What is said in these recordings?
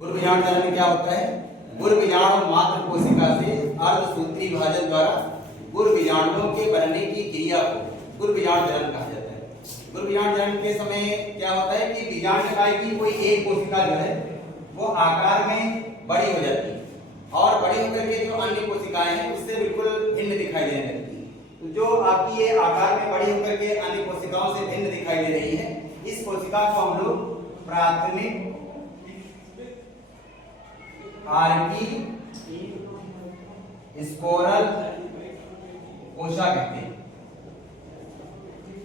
गुरुबीजाणु जनन में क्या होता है? गुरुबीजाणु मात्र कोशिका से अर्धसूत्री विभाजन द्वारा गुरुबीजाणुओं के बनने की क्रिया को गुरुबीजाणु जनन कहा जाता है। गुरुबीजाणु जनन के समय क्या होता है कि बीजांडकाय की कोई एक कोशिका जो है वो आकार में बड़ी हो जाती है और बड़ी होकर के जो अन्य कोशिकाएं हैं उससे बिल्कुल भिन्न दिखाई देने लगती है। तो जो आपकी ये आकार में बड़ी होकर के अन्य कोशिकाओं से भिन्न दिखाई दे रही है, इस कोशिका को हम लोग प्राथमिक आर्की स्पोरल कोशिका कहते हैं।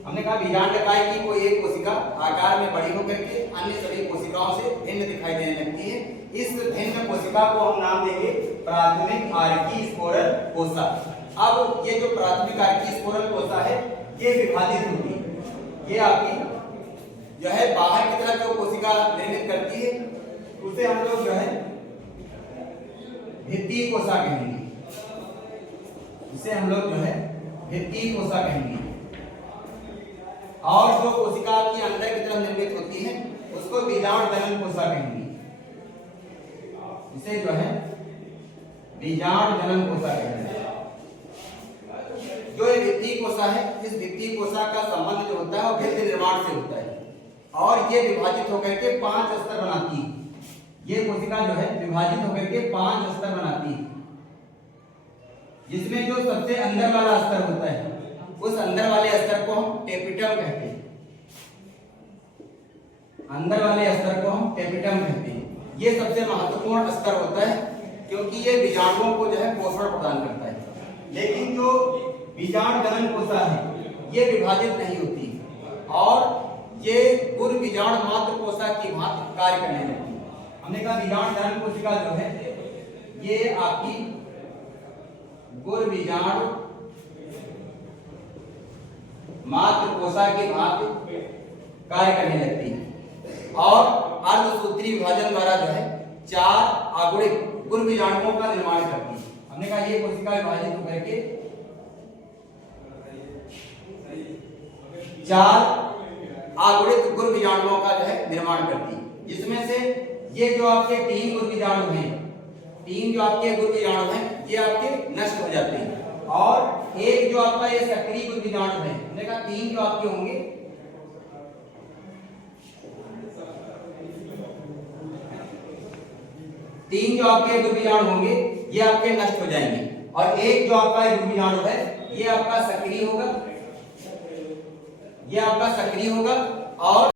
हमने कहा बीजांडकाय की कोई एक कोशिका आकार में बड़ी होकर के अन्य सभी कोशिकाओं से भिन्न दिखाई देने लगती है। इस भिन्न कोशिका को हम नाम देंगे प्राथमिक आर्की स्पोरल कोशिका। अब ये जो प्राथमिक आर्की स्पोरल कोशिका है ये विभाजित होती है। ये आपकी जो है बाहर की तरफ जो कोशिका निर्मित करती है उसे हम लोग जो है भित्तीय कोशिका कहेंगे। इसे हम लोग जो है भित्तीय कोशिका कहेंगे। और जो कोशिका की अंदर की तरफ निर्मित होती है उसको बीजाणु जनन कोशिका कहेंगे। इसे जो है बीजाणु जनन कोशिका कहेंगे। जो ये भित्तीय कोशिका है, इस भित्तीय कोशिका का संबंध जो होता है वो भित्ति निर्माण से होता है और ये विभाजित होकर के 5 स्तर बनाती है। ये कोशिका जो है विभाजित होकर के 5 स्तर बनाती है, जिसमें जो सबसे अंदर वाला स्तर होता है उस अंदर वाले स्तर को हम टेपिटम कहते हैं। अंदर वाले स्तर को हम टेपिटम कहते हैं। ये सबसे महत्वपूर्ण स्तर होता है क्योंकि ये बीजाणुओं को जो है पोषण प्रदान करता है। लेकिन जो बीजाणु जनन कोशिका है ये विभाजित नहीं होती और ये गुरुबीजाणु मात्र कोशिका की भांति कार्य करने लगती है। हमने कहा बीजाणु जनन कोशिका जो है ये आपकी गुरुबीजाणु मात्र कोशिका की भांति कार्य करने लगती है और अर्धसूत्री विभाजन द्वारा जो है 4 आगुणिक गुरुबीजाणुओं का निर्माण करती है। हमने कहा ये कोशिका विभाजित होकर के 4 आगुणिक गुरुबीजाणुओं का जो है निर्माण करती है, जिसमें से ये जो आपके 3 गुरुबीजाणु हैं, 3 जो आपके गुरुबीजाणु हैं ये आपके नष्ट हो जाते हैं और एक जो आपका ये सक्रिय गुरुबीजाणु है, हमने कहा 3 जो आपके होंगे तीन जो आपके गुरुबीजाणु होंगे ये आपके नष्ट हो जाएंगे और एक जो आपका गुरुबीजाणु है ये आपका सक्रिय होगा, ये आपका सक्रिय होगा और